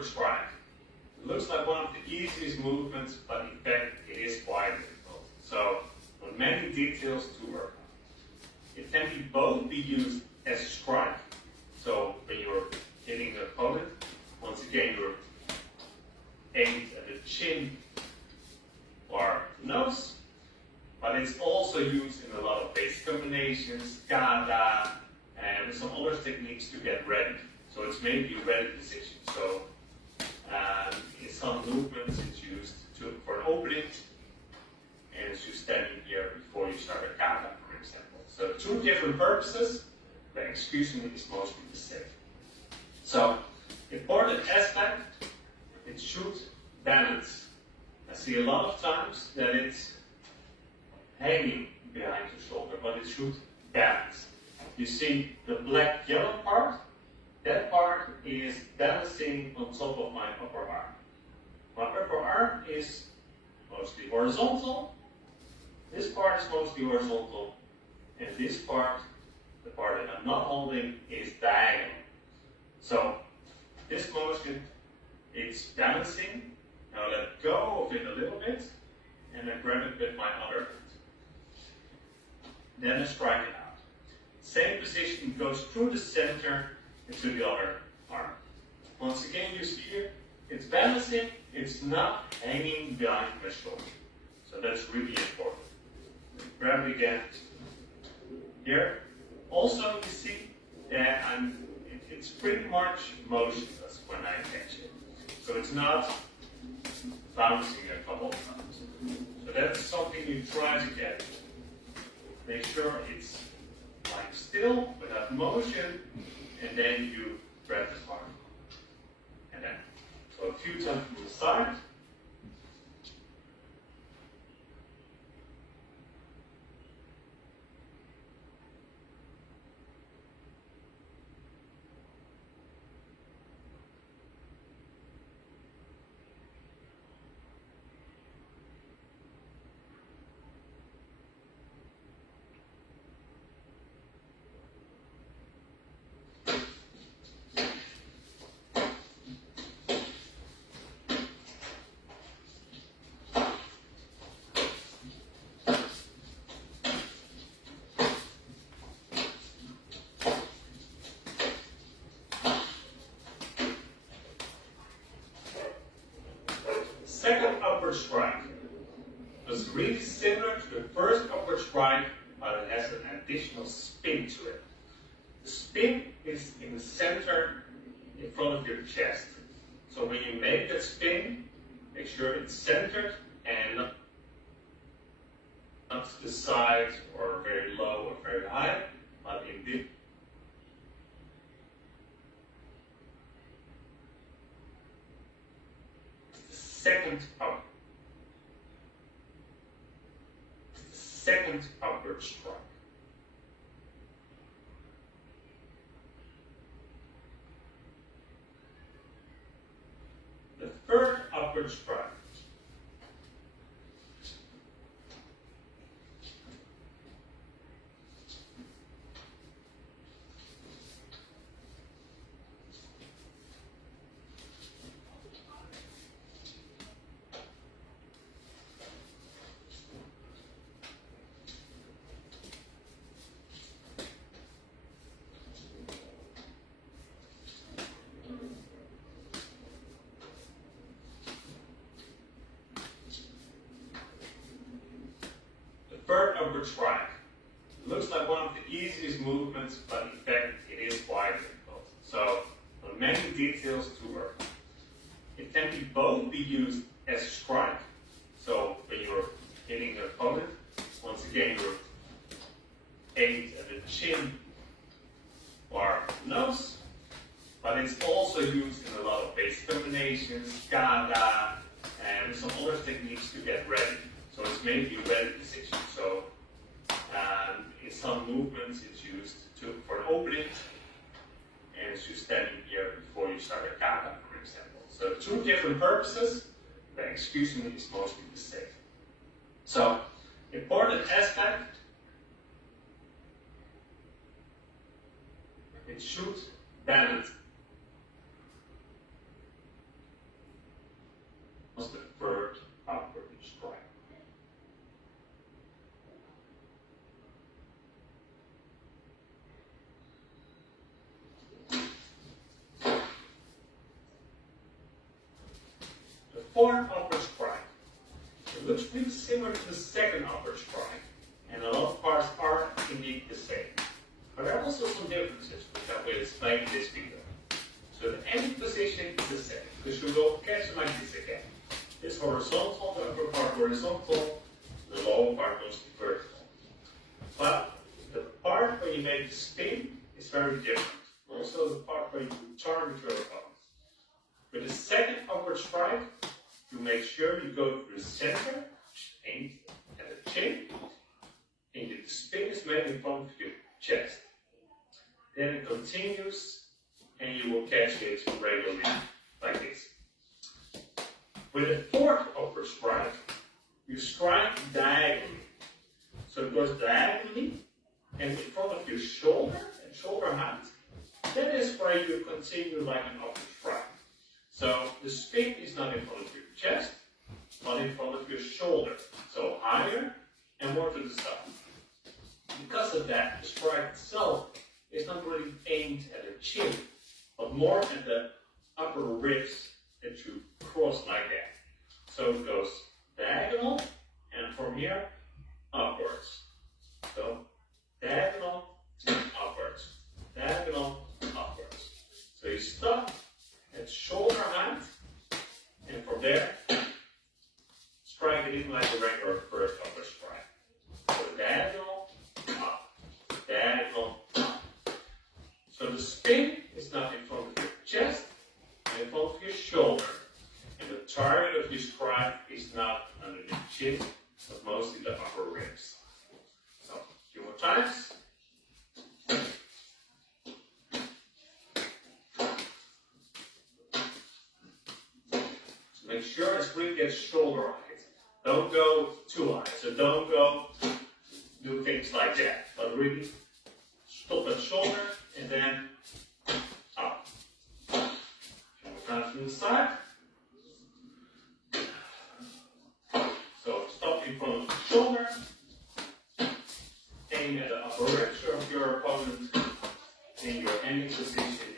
upward strike. It looks like one of the easiest movements, but in fact it is quite difficult. So there are many details to work on. It can both be used as a strike. So when you're hitting the opponent, once again you're aimed at the chin or nose, but it's also used in a lot of basic combinations, kata, and some other techniques to get ready. So it's maybe a ready position. So in some movements it's used for an opening, and it's just standing here before you start a kata, for example. So two different purposes. The execution is mostly the same. So important aspect, it should balance. I see a lot of times that it's hanging behind the shoulder, but it should balance. You see the black yellow part, that part is balancing on top of my upper arm. My upper arm is mostly horizontal, this part is mostly horizontal, and this part, the part that I'm not holding, is diagonal. So this motion, it's balancing. Now let go of it a little bit, and then grab it with my other hand. Then I strike it out. Same position, goes through the center into the other arm. Once again, you see here, it's balancing, it's not hanging behind my shoulder. So that's really important. Grab it again. Here. Also, you see that it's pretty much motionless when I catch it. So it's not bouncing a couple of times. So that's something you try to get. Make sure it's like still, without motion, and then you grab the arm. And then, so a few times from the side. Second upward strike was really similar to the first upward strike, but it has an additional spin to it. The spin is in the center in front of your chest. So when you make that spin, make sure it's centered and not to the side or very low or very high, but in this. Second upward strike. The third upward strike. Third upward strike. It looks like one of the easiest movements, but in fact it is quite difficult. So there are many details to work on. It can both be used as a strike. So when you're hitting the opponent, once again you're aimed at the chin or nose, but it's also used in a lot of basic combinations, kata, and some other techniques to get ready. So it's maybe a ready position. So in some movements it's used for an opening, and it's just standing here before you start a kata, for example. So two different purposes. The execution is mostly the same. So important aspect, it should balance. fourth upward strike. It looks pretty similar to the second upward strike, and a lot of parts are indeed the same. But there are also some differences, which I will explain in this video. So the ending position is the same, because you will catch it like this again. This horizontal, the upper part horizontal, the lower part goes vertical. But the part where you make the spin is very different. Also the part where you target your opponent. With the second upward strike, you make sure you go through the center, aimed at the chin, and the spin is made in front of your chest. Then it continues, and you will catch it regularly, like this. With the fourth upward strike, you strike diagonally. So it goes diagonally, and in front of your shoulder and shoulder height. That is where you continue like an upward strike. So the spin is not in front of your chest, but in front of your shoulder. So higher and more to the side. Because of that, the strike itself is not really aimed at the chin, but more at the upper ribs that you cross like that. So it goes diagonal, and from here, upwards. So diagonal, upwards. Diagonal, upwards. So you stop at shoulder height, and from there, strike it in like a regular first upward strike. So diagonal, up. Diagonal, up. So the spin is not in front of your chest, and in front of your shoulder. And the target of your strike is not under the chin, but mostly the upper ribs. So, a few more times. So make sure the spring gets shoulder height. Don't go too high. So don't go do things like that. But really stop at shoulder and then up. A few more times from the side. So stop in front of the shoulder, aim at the upper ribs of your opponent, and your ending position